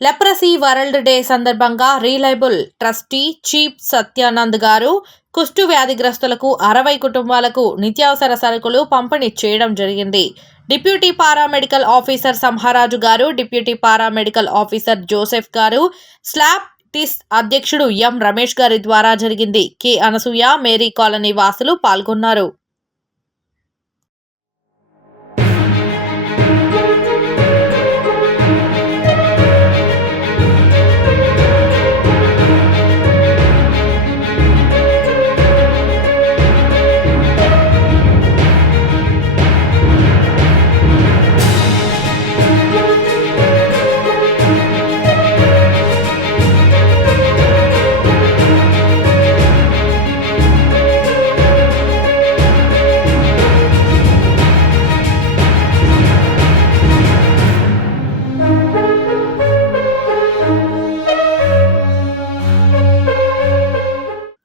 Leprosy world day సందర్భంగా reliable trustee chief Satyanand గారు కుష్టు వ్యాధిగ్రస్తులకు 60 కుటుంబాలకు నిత్యావసర సరుకులు పంపిణీ చేయడం జరిగింది. డిప్యూటీ పారామెడికల్ ఆఫీసర్ సంహారాజు గారు, డిప్యూటీ పారామెడికల్ ఆఫీసర్ జోసెఫ్ గారు, స్లాబ్ టిస్ అధ్యక్షుడు ఎం రమేష్ గారి ద్వారా జరిగింది. కె అనసూయ, మేరీ కాలనీ వాసులు పాల్గొన్నారు.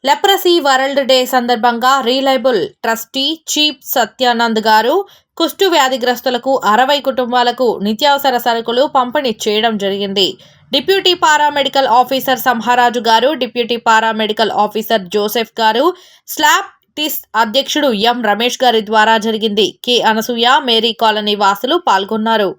లెప్రసీ వరల్డ్ డే సందర్భంగా రిలయబుల్ ట్రస్టీ చీఫ్ సత్యానంద్ గారు కుష్టు వ్యాధిగ్రస్తులకు 60 కుటుంబాలకు నిత్యావసర సరుకులు పంపిణీ చేయడం జరిగింది. డిప్యూటీ పారామెడికల్ ఆఫీసర్ సంహారాజు గారు, డిప్యూటీ పారామెడికల్ ఆఫీసర్ జోసెఫ్ గారు, స్లాబ్ టిస్ అధ్యక్షుడు ఎం రమేష్ గారి ద్వారా జరిగింది. కె అనసూయ, మేరీ కాలనీ వాసులు పాల్గొన్నారు.